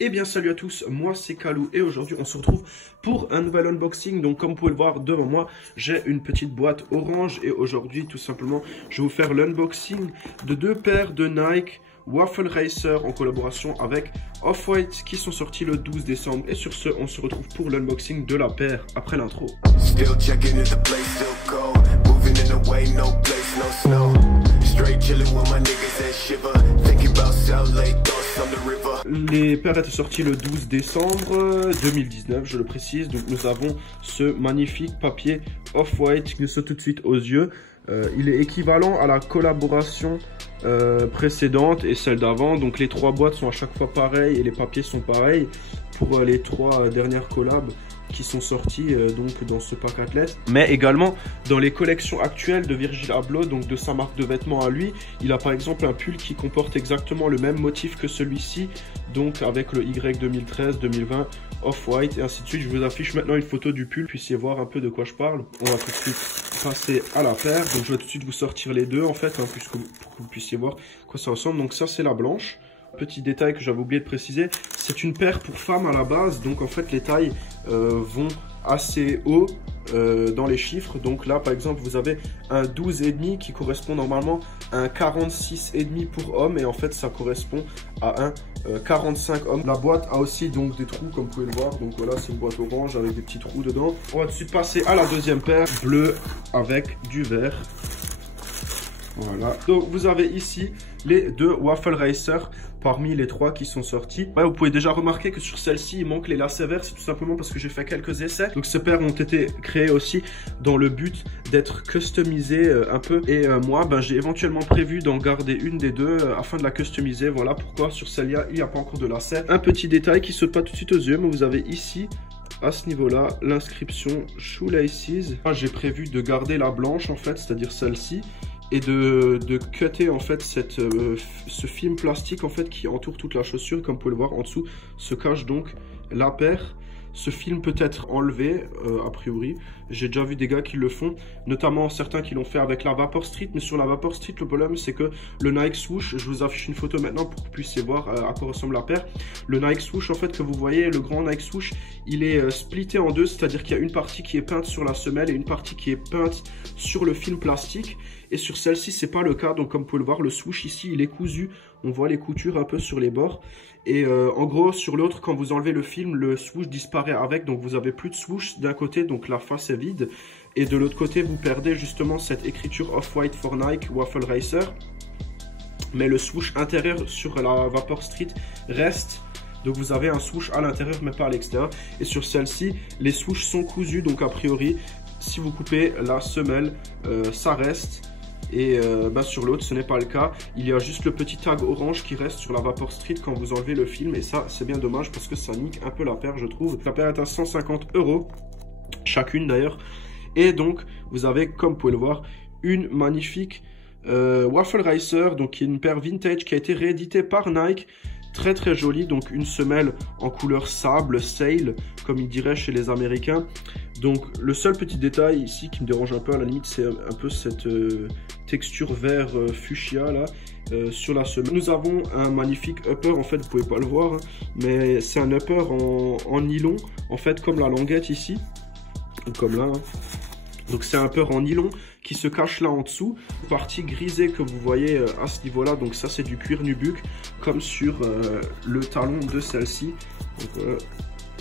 Eh bien salut à tous, moi c'est Kalou et aujourd'hui on se retrouve pour un nouvel unboxing. Donc comme vous pouvez le voir devant moi, j'ai une petite boîte orange et aujourd'hui tout simplement je vais vous faire l'unboxing de deux paires de Nike Waffle Racer en collaboration avec Off-White qui sont sortis le 12 décembre. Et sur ce, on se retrouve pour l'unboxing de la paire après l'intro. Les paires étaient sorties le 12 décembre 2019, je le précise. Donc nous avons ce magnifique papier Off-White qui nous saute tout de suite aux yeux. Il est équivalent à la collaboration précédente et celle d'avant. Donc les trois boîtes sont à chaque fois pareilles et les papiers sont pareils pour les trois dernières collabs qui sont sortis donc dans ce pack athlète, mais également dans les collections actuelles de Virgil Abloh, donc de sa marque de vêtements à lui. Il a par exemple un pull qui comporte exactement le même motif que celui-ci, donc avec le Y 2013, 2020, Off-White et ainsi de suite. Je vous affiche maintenant une photo du pull, puissiez voir un peu de quoi je parle. On va tout de suite passer à la paire, donc je vais tout de suite vous sortir les deux en fait, hein, pour que vous puissiez voir quoi ça ressemble. Donc ça c'est la blanche. Petit détail que j'avais oublié de préciser, c'est une paire pour femmes à la base, donc en fait les tailles vont assez haut dans les chiffres. Donc là par exemple vous avez un 12,5 qui correspond normalement à un 46,5 pour homme et en fait ça correspond à un 45 hommes. La boîte a aussi donc des trous comme vous pouvez le voir, donc voilà c'est une boîte orange avec des petits trous dedans. On va tout de suite passer à la deuxième paire, bleu avec du vert. Voilà, donc vous avez ici les deux Waffle Racer parmi les trois qui sont sortis. Ouais, vous pouvez déjà remarquer que sur celle-ci il manque les lacets verts, c'est tout simplement parce que j'ai fait quelques essais. Donc ces paires ont été créées aussi dans le but d'être customisées un peu. Et moi j'ai éventuellement prévu d'en garder une des deux afin de la customiser. Voilà pourquoi sur celle-là il n'y a pas encore de lacets. Un petit détail qui saute pas tout de suite aux yeux, mais vous avez ici à ce niveau-là l'inscription Shoelaces. J'ai prévu de garder la blanche en fait, c'est-à-dire celle-ci, et de cutter en fait ce film plastique en fait qui entoure toute la chaussure. Comme vous pouvez le voir en dessous se cache donc la paire. Ce film peut être enlevé a priori. J'ai déjà vu des gars qui le font, notamment certains qui l'ont fait avec la Vapor Street. Mais sur la Vapor Street, le problème c'est que le Nike Swoosh, je vous affiche une photo maintenant pour que vous puissiez voir à quoi ressemble la paire. Le Nike Swoosh en fait que vous voyez, le grand Nike Swoosh, il est splitté en deux, c'est-à-dire qu'il y a une partie qui est peinte sur la semelle et une partie qui est peinte sur le film plastique. Et sur celle-ci c'est pas le cas, donc comme vous pouvez le voir, le swoosh ici il est cousu, on voit les coutures un peu sur les bords. Et en gros sur l'autre, quand vous enlevez le film, le swoosh disparaît avec, donc vous avez plus de swoosh d'un côté, donc la face est vide, et de l'autre côté vous perdez justement cette écriture Off-White for Nike Waffle Racer, mais le swoosh intérieur sur la Vapor Street reste. Donc vous avez un swoosh à l'intérieur mais pas à l'extérieur. Et sur celle-ci les swoosh sont cousus, donc a priori si vous coupez la semelle ça reste. Et sur l'autre ce n'est pas le cas, il y a juste le petit tag orange qui reste sur la Vapor Street quand vous enlevez le film, et ça c'est bien dommage parce que ça nique un peu la paire je trouve. La paire est à 150 € chacune d'ailleurs, et donc vous avez comme vous pouvez le voir une magnifique Waffle Racer, donc qui est une paire vintage qui a été rééditée par Nike. Très très jolie, donc une semelle en couleur sable, sail, comme ils diraient chez les Américains. Donc le seul petit détail ici qui me dérange un peu à la limite, c'est un peu cette texture vert fuchsia là sur la semelle. Nous avons un magnifique upper, en fait vous pouvez pas le voir, hein, mais c'est un upper en nylon, en fait comme la languette ici, comme là. Hein. Donc c'est un upper en nylon qui se cache là en dessous, partie grisée que vous voyez à ce niveau là, donc ça c'est du cuir nubuck comme sur le talon de celle-ci. Donc voilà,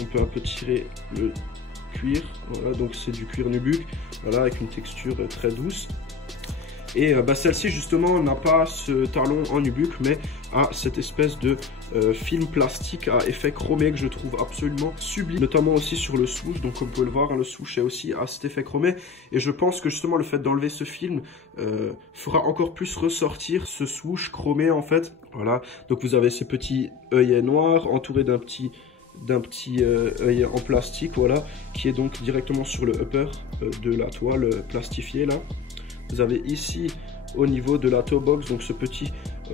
on peut un peu tirer le cuir, voilà, donc c'est du cuir nubuck, voilà, avec une texture très douce. Et celle-ci justement n'a pas ce talon en nubuck mais a cette espèce de film plastique à effet chromé que je trouve absolument sublime, notamment aussi sur le swoosh. Donc comme vous pouvez le voir, hein, le swoosh est aussi à cet effet chromé, et je pense que justement le fait d'enlever ce film fera encore plus ressortir ce swoosh chromé en fait. Voilà, donc vous avez ces petits œillets noirs entourés d'un petit œil en plastique, voilà, qui est donc directement sur le upper de la toile plastifiée là. Vous avez ici au niveau de la toe box donc ce petit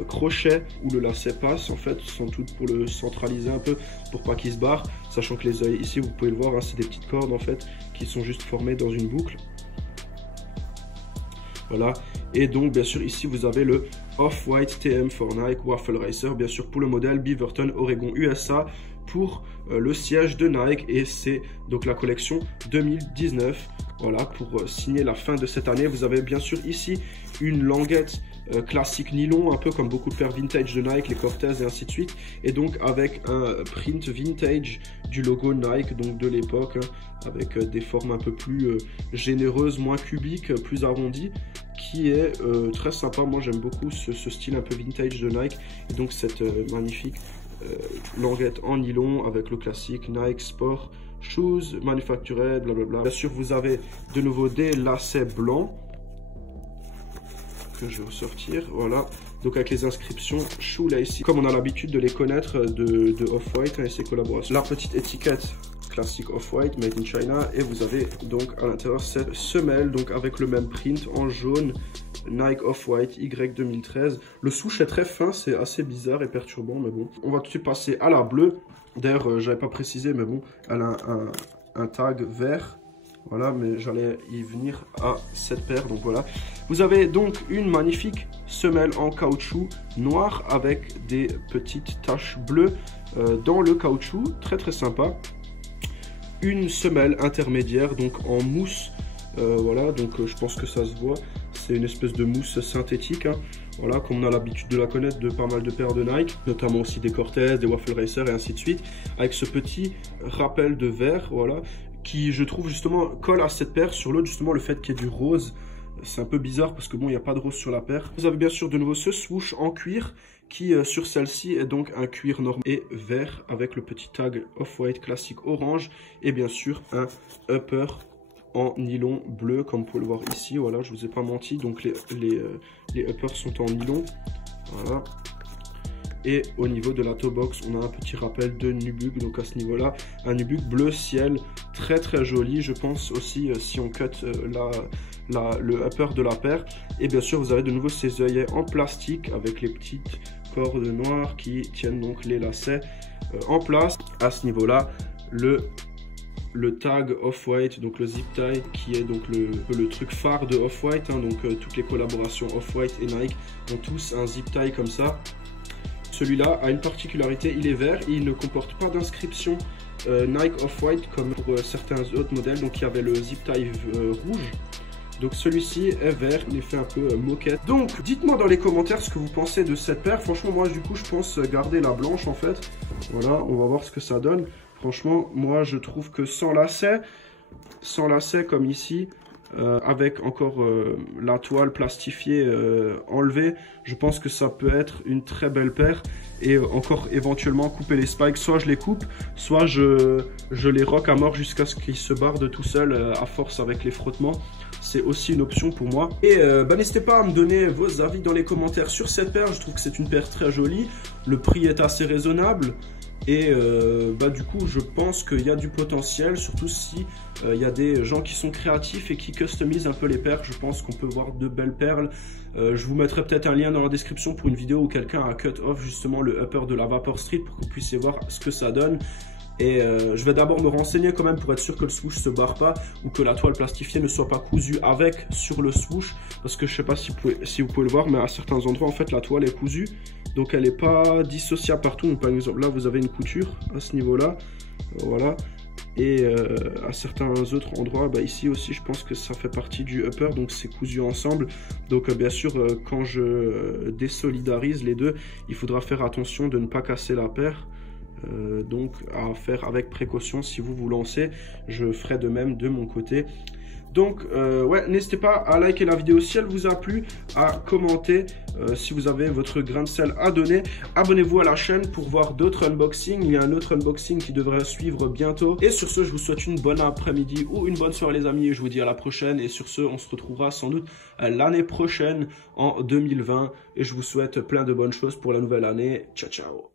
crochet où le lacet passe en fait, sans doute pour le centraliser un peu pour pas qu'il se barre, sachant que les œils ici vous pouvez le voir, hein, c'est des petites cordes en fait qui sont juste formées dans une boucle. Voilà, et donc bien sûr ici vous avez le Off-White TM for Nike Waffle Racer, bien sûr pour le modèle Beaverton Oregon USA pour le siège de Nike, et c'est donc la collection 2019. Voilà, pour signer la fin de cette année. Vous avez bien sûr ici une languette classique nylon, un peu comme beaucoup de paires vintage de Nike, les Cortez et ainsi de suite, et donc avec un print vintage du logo Nike, donc de l'époque, hein, avec des formes un peu plus généreuses, moins cubiques, plus arrondies, qui est très sympa. Moi j'aime beaucoup ce style un peu vintage de Nike, et donc cette magnifique languette en nylon avec le classique Nike Sport Shoes Manufactured, blablabla. Bien sûr, vous avez de nouveau des lacets blancs que je vais ressortir. Voilà, donc avec les inscriptions Shoelacy, comme on a l'habitude de les connaître de Off-White, hein, et ses collaborations. La petite étiquette classique Off-White, made in China, et vous avez donc à l'intérieur cette semelle, donc avec le même print en jaune, Nike Off-White Y 2013. Le swoosh est très fin, c'est assez bizarre et perturbant, mais bon. On va tout de suite passer à la bleue. D'ailleurs, j'avais pas précisé, mais bon, elle a un tag vert. Voilà, mais j'allais y venir à cette paire, donc voilà. Vous avez donc une magnifique semelle en caoutchouc noir avec des petites taches bleues dans le caoutchouc, très très sympa. Une semelle intermédiaire, donc en mousse, voilà, donc je pense que ça se voit. C'est une espèce de mousse synthétique, hein. Voilà, comme on a l'habitude de la connaître de pas mal de paires de Nike, notamment aussi des Cortez, des Waffle Racer et ainsi de suite, avec ce petit rappel de verre, voilà, qui je trouve justement colle à cette paire. Sur l'autre, justement, le fait qu'il y ait du rose, c'est un peu bizarre parce que bon, il n'y a pas de rose sur la paire. Vous avez bien sûr de nouveau ce swoosh en cuir qui sur celle-ci est donc un cuir normal et vert avec le petit tag Off-White classique orange, et bien sûr un upper en nylon bleu comme vous pouvez le voir ici. Voilà, je vous ai pas menti, donc les uppers sont en nylon. Voilà, et au niveau de la toe box on a un petit rappel de nubuck, donc à ce niveau là un nubuck bleu ciel très très joli. Je pense aussi si on cut le upper de la paire, et bien sûr vous avez de nouveau ces œillets en plastique avec les petites cordes noires qui tiennent donc les lacets en place. À ce niveau là le tag Off-White, donc le zip tie, qui est donc le truc phare de Off-White, hein, donc toutes les collaborations Off-White et Nike ont tous un zip tie comme ça. Celui-là a une particularité, il est vert et il ne comporte pas d'inscription Nike Off-White comme pour certains autres modèles, donc il y avait le zip tie rouge. Donc celui-ci est vert, il est fait un peu moquette. Donc dites-moi dans les commentaires ce que vous pensez de cette paire. Franchement moi du coup je pense garder la blanche en fait. Voilà, on va voir ce que ça donne. Franchement moi je trouve que sans lacets comme ici, avec encore la toile plastifiée enlevée, je pense que ça peut être une très belle paire. Et encore éventuellement couper les spikes, soit je les coupe, soit je les rock à mort jusqu'à ce qu'ils se bardent tout seuls à force avec les frottements. C'est aussi une option pour moi. Et n'hésitez pas à me donner vos avis dans les commentaires sur cette paire. Je trouve que c'est une paire très jolie, le prix est assez raisonnable. Et du coup je pense qu'il y a du potentiel, surtout si il y a des gens qui sont créatifs et qui customisent un peu les paires. Je pense qu'on peut voir de belles perles. Je vous mettrai peut-être un lien dans la description pour une vidéo où quelqu'un a cut off justement le upper de la Vapor Street pour que vous puissiez voir ce que ça donne. Et je vais d'abord me renseigner quand même pour être sûr que le swoosh se barre pas ou que la toile plastifiée ne soit pas cousue avec sur le swoosh, parce que je sais pas si vous pouvez le voir, mais à certains endroits en fait la toile est cousue, donc elle n'est pas dissociable partout. Donc par exemple là vous avez une couture à ce niveau là, voilà, et à certains autres endroits, ici aussi je pense que ça fait partie du upper, donc c'est cousu ensemble. Donc bien sûr quand je désolidarise les deux, il faudra faire attention de ne pas casser la paire. Donc à faire avec précaution si vous vous lancez. Je ferai de même de mon côté. Donc ouais, n'hésitez pas à liker la vidéo si elle vous a plu, à commenter si vous avez votre grain de sel à donner. Abonnez-vous à la chaîne pour voir d'autres unboxings. Il y a un autre unboxing qui devrait suivre bientôt. Et sur ce, je vous souhaite une bonne après-midi ou une bonne soirée les amis. Et je vous dis à la prochaine. Et sur ce, on se retrouvera sans doute l'année prochaine en 2020. Et je vous souhaite plein de bonnes choses pour la nouvelle année. Ciao, ciao.